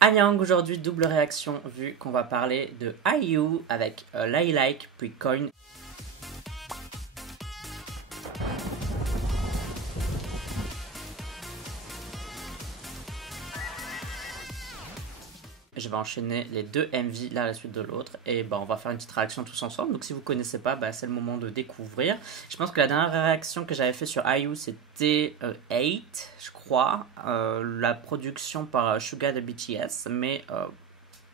Anyang, aujourd'hui double réaction vu qu'on va parler de IU avec Lilac puis Coin. Je vais enchaîner les deux MV l'un à la suite de l'autre et on va faire une petite réaction tous ensemble. Donc si vous ne connaissez pas, c'est le moment de découvrir. Je pense que la dernière réaction que j'avais fait sur IU c'était 8, je crois. La production par Suga de BTS, mais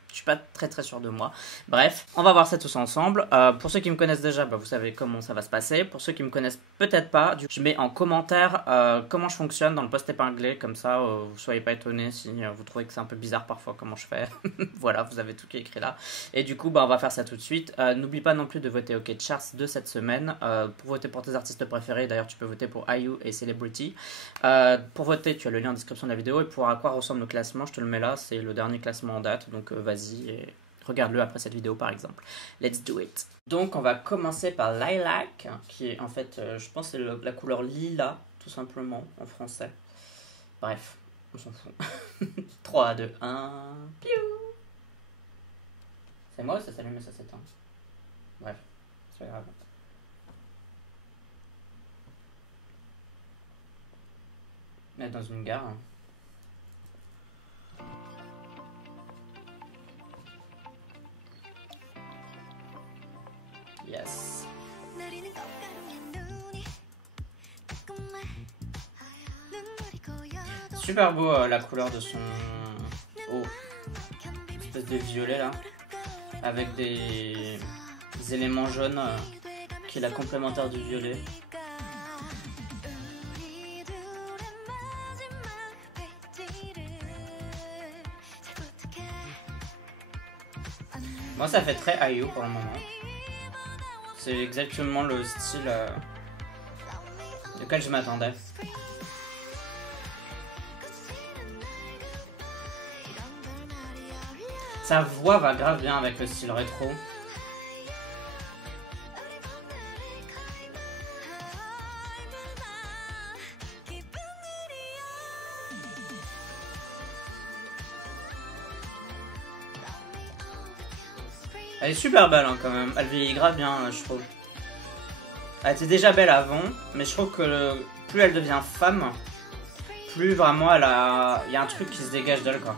je suis pas très sûr de moi. Bref, on va voir ça tous ensemble. Pour ceux qui me connaissent déjà, vous savez comment ça va se passer. Pour ceux qui me connaissent peut-être pas, je mets en commentaire comment je fonctionne dans le post épinglé. Comme ça, vous soyez pas étonnés si vous trouvez que c'est un peu bizarre parfois comment je fais. Voilà, vous avez tout qui est écrit là. Et du coup, on va faire ça tout de suite. N'oublie pas non plus de voter OK Charts de cette semaine. Pour voter pour tes artistes préférés, d'ailleurs, tu peux voter pour IU et Celebrity. Pour voter, tu as le lien en description de la vidéo. Et pour à quoi ressemble le classement, je te le mets là. C'est le dernier classement en date. Donc vas-y. Et regarde-le après cette vidéo par exemple. Let's do it. Donc on va commencer par Lilac, qui est en fait, je pense c'est la couleur lila, tout simplement, en français. Bref, on s'en fout. 3, 2, 1, piou. C'est moi ou ça s'allume et ça s'éteint? Bref, c'est pas grave. On est dans une gare. Yes. Super beau la couleur de son espèce de violet là, avec des éléments jaunes qui est la complémentaire du violet. Moi ça fait très IU pour le moment. C'est exactement le style auquel je m'attendais. Sa voix va grave bien avec le style rétro. Elle est super belle quand même, elle vieillit grave bien je trouve. Elle était déjà belle avant, mais je trouve que plus elle devient femme, plus vraiment il y a un truc qui se dégage d'elle quoi.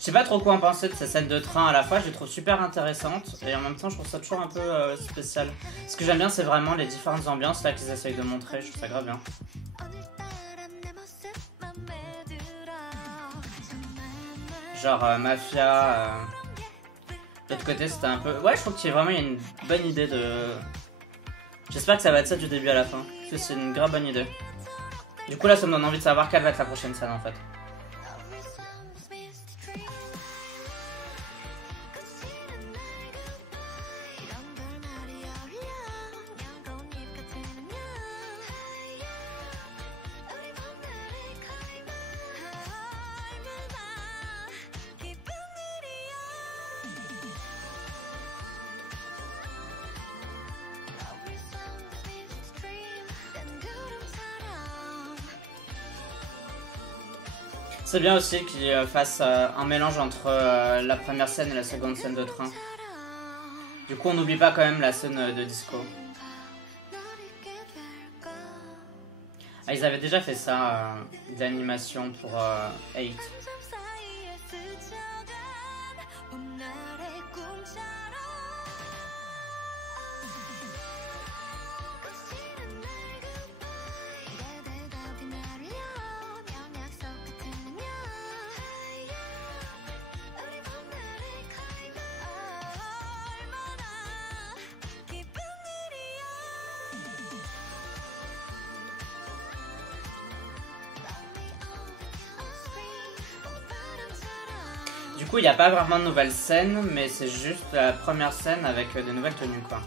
Je sais pas trop quoi en penser de ces scènes de train à la fois, je les trouve super intéressantes et en même temps je trouve ça toujours un peu spécial. Ce que j'aime bien c'est vraiment les différentes ambiances là qu'ils essayent de montrer, je trouve ça grave bien. Genre Mafia, de l'autre côté c'était un peu... Ouais je trouve qu'il y a vraiment une bonne idée de... J'espère que ça va être ça du début à la fin, parce que c'est une grave bonne idée. Du coup là ça me donne envie de savoir quelle va être la prochaine scène en fait. C'est bien aussi qu'il fasse un mélange entre la première scène et la seconde scène de train. Du coup on n'oublie pas quand même la scène de disco. Ah, ils avaient déjà fait ça, de l'animation pour 8. Du coup, il n'y a pas vraiment de nouvelles scènes, mais c'est juste la première scène avec de nouvelles tenues, quoi.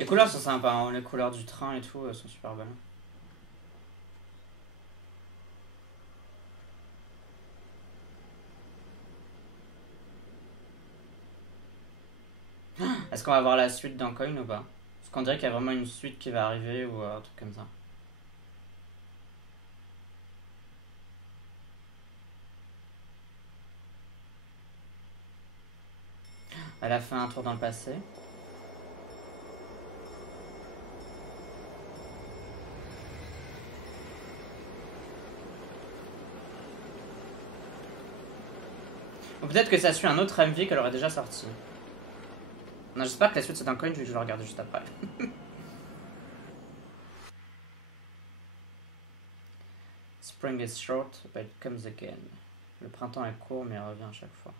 Les couleurs sont sympas, hein. Les couleurs du train et tout sont super belles. Est-ce qu'on va voir la suite dans Coin ou pas? Est-ce qu'on dirait qu'il y a vraiment une suite qui va arriver ou un truc comme ça? Elle a fait un tour dans le passé. Ou peut-être que ça suit un autre MV qu'elle aurait déjà sorti. Non, j'espère que la suite c'est un coin, je vais le regarder juste après. Spring is short, but it comes again. Le printemps est court, mais il revient à chaque fois.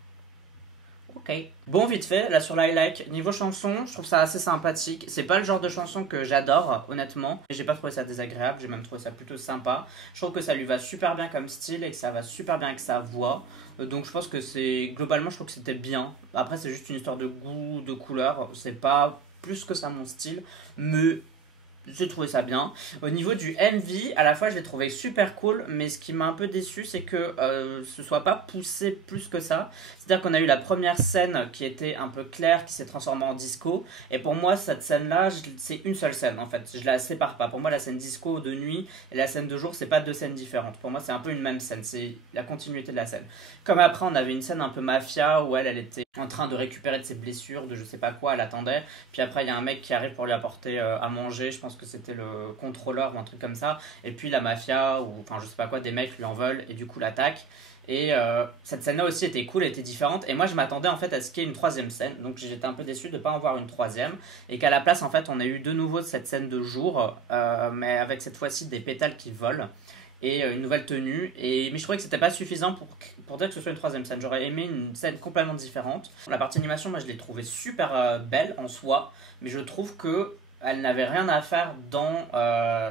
Ok. Bon, vite fait, là sur l'highlight, niveau chanson, je trouve ça assez sympathique. C'est pas le genre de chanson que j'adore, honnêtement. J'ai pas trouvé ça désagréable, j'ai même trouvé ça plutôt sympa. Je trouve que ça lui va super bien comme style et que ça va super bien avec sa voix. Donc je pense que c'est... Globalement, je trouve que c'était bien. Après, c'est juste une histoire de goût, de couleur. C'est pas plus que ça mon style, mais... J'ai trouvé ça bien. Au niveau du MV, à la fois je l'ai trouvé super cool, mais ce qui m'a un peu déçu, c'est que ce soit pas poussé plus que ça. C'est-à-dire qu'on a eu la première scène qui était un peu claire, qui s'est transformée en disco. Et pour moi, cette scène-là, c'est une seule scène en fait. Je la sépare pas. Pour moi, la scène disco de nuit et la scène de jour, c'est pas deux scènes différentes. Pour moi, c'est un peu une même scène. C'est la continuité de la scène. Comme après, on avait une scène un peu mafia où elle était en train de récupérer de ses blessures, de je sais pas quoi, elle attendait. Puis après, il y a un mec qui arrive pour lui apporter à manger. Je pense que c'était le contrôleur ou un truc comme ça. Et puis la mafia, ou enfin je sais pas quoi, des mecs lui en veulent et du coup l'attaquent. Et cette scène-là aussi était cool, était différente. Et moi, je m'attendais en fait à ce qu'il y ait une troisième scène. Donc j'étais un peu déçu de ne pas en voir une troisième. Et qu'à la place, en fait, on a eu de nouveau cette scène de jour, mais avec cette fois-ci des pétales qui volent. Et une nouvelle tenue. Mais je trouvais que c'était pas suffisant pour dire que ce soit une troisième scène. J'aurais aimé une scène complètement différente. La partie animation, moi, je l'ai trouvée super belle en soi. Mais je trouve que elle n'avait rien à faire dans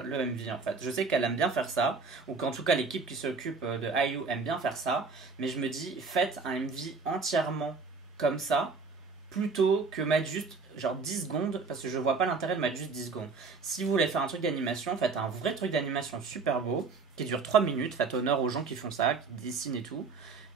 le MV en fait. Je sais qu'elle aime bien faire ça, ou qu'en tout cas l'équipe qui s'occupe de IU aime bien faire ça, mais je me dis, faites un MV entièrement comme ça, plutôt que mettre juste genre 10 secondes, parce que je vois pas l'intérêt de mettre juste 10 secondes. Si vous voulez faire un truc d'animation, faites un vrai truc d'animation super beau, qui dure 3 minutes, faites honneur aux gens qui font ça, qui dessinent et tout.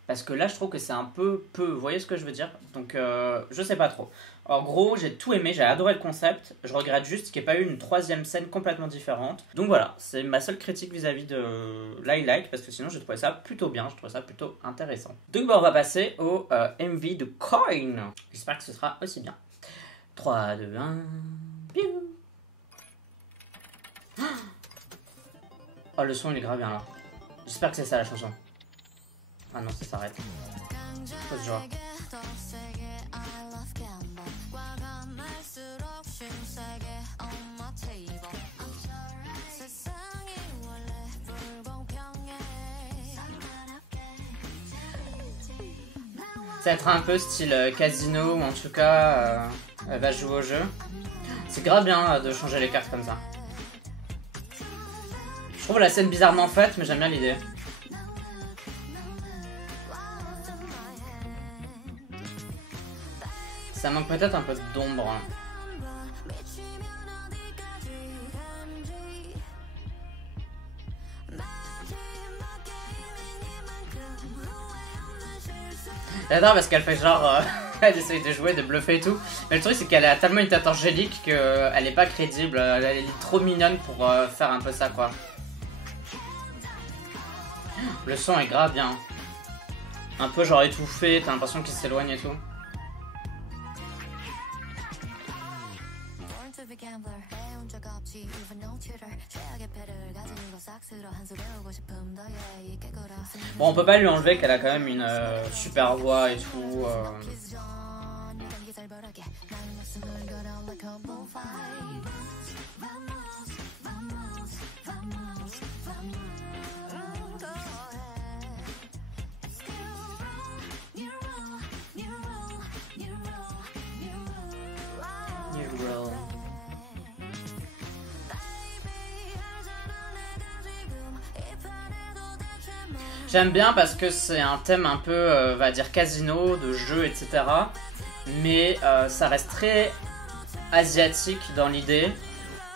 Parce que là, je trouve que c'est un peu peu. Vous voyez ce que je veux dire? Donc, je sais pas trop. En gros, j'ai tout aimé, j'ai adoré le concept. Je regrette juste qu'il n'y ait pas eu une troisième scène complètement différente. Donc voilà, c'est ma seule critique vis-à-vis de l'highlight, parce que sinon, j'ai trouvé ça plutôt bien, je trouvais ça plutôt intéressant. Donc, on va passer au MV de Coin. J'espère que ce sera aussi bien. 3, 2, 1. Oh, le son, il est grave bien là. J'espère que c'est ça la chanson. Ah non, ça s'arrête. Faut se jouer. Ça va être un peu style casino, ou en tout cas, elle va jouer au jeu. C'est grave bien de changer les cartes comme ça. Je trouve la scène bizarrement faite, mais j'aime bien l'idée. Ça manque peut-être un peu d'ombre. J'adore parce qu'elle fait genre... elle essaye de jouer, de bluffer et tout. Mais le truc c'est qu'elle a tellement une tête angélique qu'elle est pas crédible. Elle est trop mignonne pour faire un peu ça quoi. Le son est grave bien. Un peu genre étouffé, t'as l'impression qu'il s'éloigne et tout. Bon, on peut pas lui enlever qu'elle a quand même une super voix et tout. J'aime bien parce que c'est un thème un peu, on va dire, casino, de jeu, etc. Mais ça reste très asiatique dans l'idée.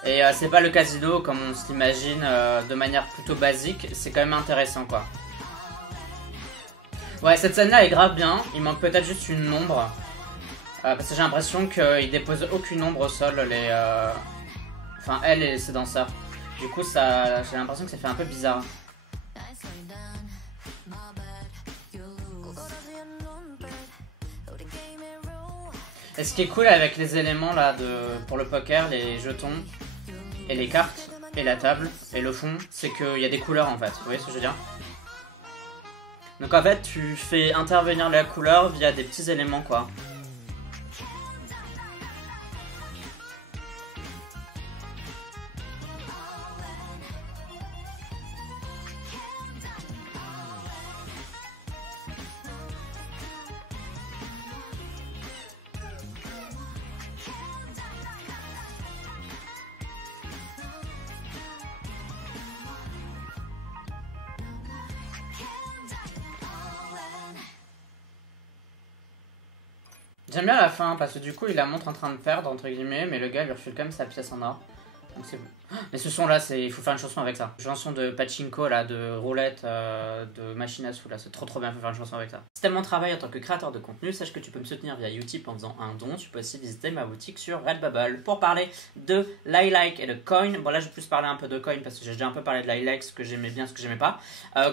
Et c'est pas le casino comme on se l'imagine de manière plutôt basique. C'est quand même intéressant quoi. Ouais, cette scène là est grave bien. Il manque peut-être juste une ombre. Parce que j'ai l'impression qu'ils déposent aucune ombre au sol. Enfin, elle et ses danseurs. Du coup, j'ai l'impression que ça fait un peu bizarre. Et ce qui est cool avec les éléments là pour le poker, les jetons et les cartes et la table et le fond, c'est qu'il y a des couleurs en fait. Vous voyez ce que je veux dire? Donc en fait, tu fais intervenir la couleur via des petits éléments quoi. J'aime bien la fin parce que du coup il la montre en train de perdre entre guillemets mais le gars lui refile quand même sa pièce en or. Donc c'est bon. Mais ce son là, il faut faire une chanson avec ça. Une chanson de pachinko là, de roulette, de machine à sous là, c'est trop bien, faut faire une chanson avec ça. Si t'aimes mon travail en tant que créateur de contenu, sache que tu peux me soutenir via Utip en faisant un don. Tu peux aussi visiter ma boutique sur Redbubble. Pour parler de Lilac et de Coin, bon là je vais plus parler un peu de Coin parce que j'ai déjà un peu parlé de Lilac, ce que j'aimais bien, ce que j'aimais pas.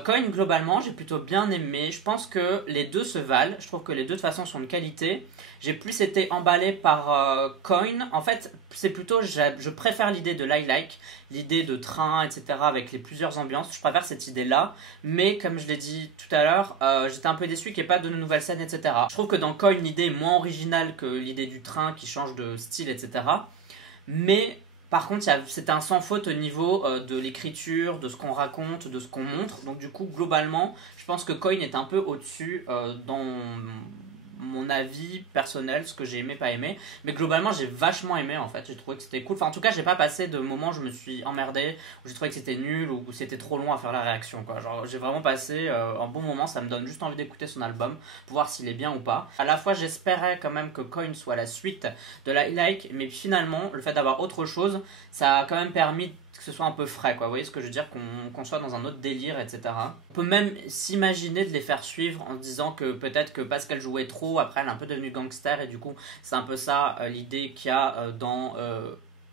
Coin globalement j'ai plutôt bien aimé, je pense que les deux se valent, je trouve que les deux de toute façon sont de qualité. J'ai plus été emballé par Coin, en fait c'est plutôt, je préfère l'idée de Lilac, l'idée de train, etc. avec les plusieurs ambiances, je préfère cette idée-là, mais comme je l'ai dit tout à l'heure, j'étais un peu déçu qu'il n'y ait pas de nouvelles scènes, etc. Je trouve que dans Coin, l'idée est moins originale que l'idée du train qui change de style, etc. Mais par contre, c'est un sans faute au niveau de l'écriture, de ce qu'on raconte, de ce qu'on montre, donc du coup, globalement, je pense que Coin est un peu au-dessus dans mon avis personnel, ce que j'ai aimé, pas aimé, mais globalement j'ai vachement aimé en fait, j'ai trouvé que c'était cool, enfin en tout cas j'ai pas passé de moments où je me suis emmerdé, où j'ai trouvé que c'était nul, ou où c'était trop long à faire la réaction quoi, genre j'ai vraiment passé un bon moment, ça me donne juste envie d'écouter son album, pour voir s'il est bien ou pas. À la fois j'espérais quand même que Coin soit la suite de Lilac, mais finalement le fait d'avoir autre chose, ça a quand même permis que ce soit un peu frais, quoi. Vous voyez ce que je veux dire, qu'on soit dans un autre délire, etc. On peut même s'imaginer de les faire suivre en disant que peut-être que parce qu'elle jouait trop, après elle est un peu devenue gangster, et du coup, c'est un peu ça l'idée qu'il y a dans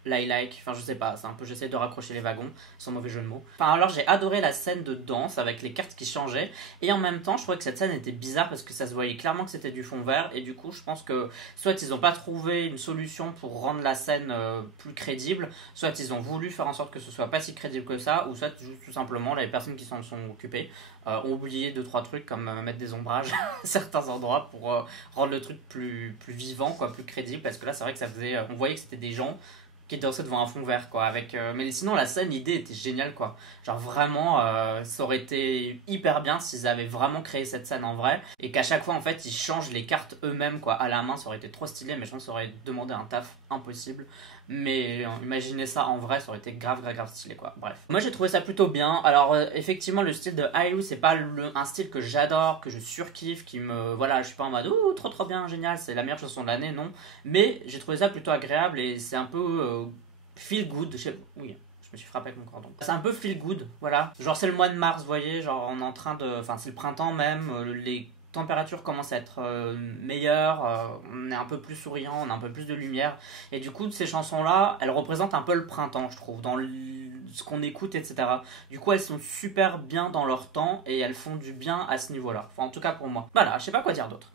Lilac, enfin je sais pas, c'est un peu, j'essaie de raccrocher les wagons, sans mauvais jeu de mots. Enfin alors j'ai adoré la scène de danse avec les cartes qui changeaient, et en même temps je trouvais que cette scène était bizarre parce que ça se voyait clairement que c'était du fond vert, et du coup je pense que soit ils ont pas trouvé une solution pour rendre la scène plus crédible, soit ils ont voulu faire en sorte que ce soit pas si crédible que ça, ou soit juste, tout simplement les personnes qui s'en sont occupées ont oublié 2-3 trucs comme mettre des ombrages à certains endroits pour rendre le truc plus vivant, quoi, plus crédible, parce que là c'est vrai que ça faisait, on voyait que c'était des gens qui dansait devant un fond vert quoi, avec mais sinon la scène, l'idée était géniale quoi, genre vraiment ça aurait été hyper bien s'ils avaient vraiment créé cette scène en vrai, et qu'à chaque fois en fait ils changent les cartes eux-mêmes quoi, à la main, ça aurait été trop stylé, mais je pense que ça aurait demandé un taf impossible, mais imaginez ça en vrai, ça aurait été grave stylé quoi. Bref, moi j'ai trouvé ça plutôt bien. Alors effectivement le style de IU c'est pas un style que j'adore, que je surkiffe, qui me, voilà, je suis pas en mode ouh trop bien génial, c'est la meilleure chanson de l'année, non, mais j'ai trouvé ça plutôt agréable, et c'est un peu feel good, oui, je me suis frappé avec mon cordon. C'est un peu feel good, voilà. Genre c'est le mois de mars, vous voyez, genre on est en train de, enfin c'est le printemps même, les températures commencent à être meilleures, on est un peu plus souriant, on a un peu plus de lumière, et du coup ces chansons là, elles représentent un peu le printemps je trouve, dans ce qu'on écoute, etc. Du coup elles sont super bien dans leur temps, et elles font du bien à ce niveau là, enfin en tout cas pour moi. Voilà, je sais pas quoi dire d'autre.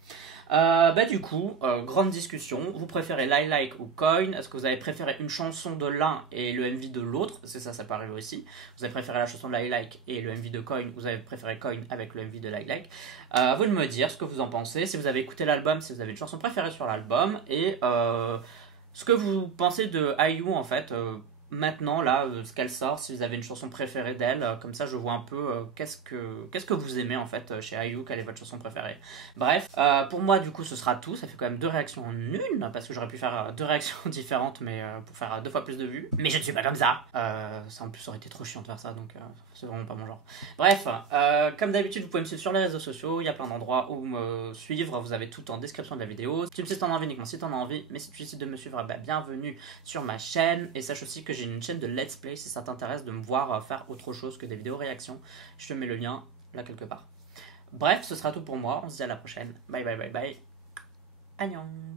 Du coup, grande discussion, vous préférez Lilac ou Coin? Est-ce que vous avez préféré une chanson de l'un et le MV de l'autre? Parce que ça peut arriver aussi. Vous avez préféré la chanson de Lilac et le MV de Coin, vous avez préféré Coin avec le MV de Lilac. Vous de me dire ce que vous en pensez, si vous avez écouté l'album, si vous avez une chanson préférée sur l'album, et ce que vous pensez de IU en fait. maintenant, là, ce qu'elle sort, si vous avez une chanson préférée d'elle, comme ça je vois un peu qu'est-ce que vous aimez en fait chez IU, quelle est votre chanson préférée. Bref, pour moi du coup ce sera tout, ça fait quand même deux réactions en une, parce que j'aurais pu faire deux réactions différentes, mais pour faire deux fois plus de vues. Mais je ne suis pas comme ça. Ça en plus aurait été trop chiant de faire ça, donc c'est vraiment pas mon genre. Bref, comme d'habitude vous pouvez me suivre sur les réseaux sociaux, il y a plein d'endroits où me suivre, vous avez tout en description de la vidéo. Si tu me sais si t'en as envie, uniquement si t'en as envie, mais si tu décides de me suivre, bah, bienvenue sur ma chaîne, et sache aussi que j'ai une chaîne de let's play si ça t'intéresse de me voir faire autre chose que des vidéos réactions. Je te mets le lien là quelque part. Bref, ce sera tout pour moi, on se dit à la prochaine. Bye bye bye bye. Annyeong.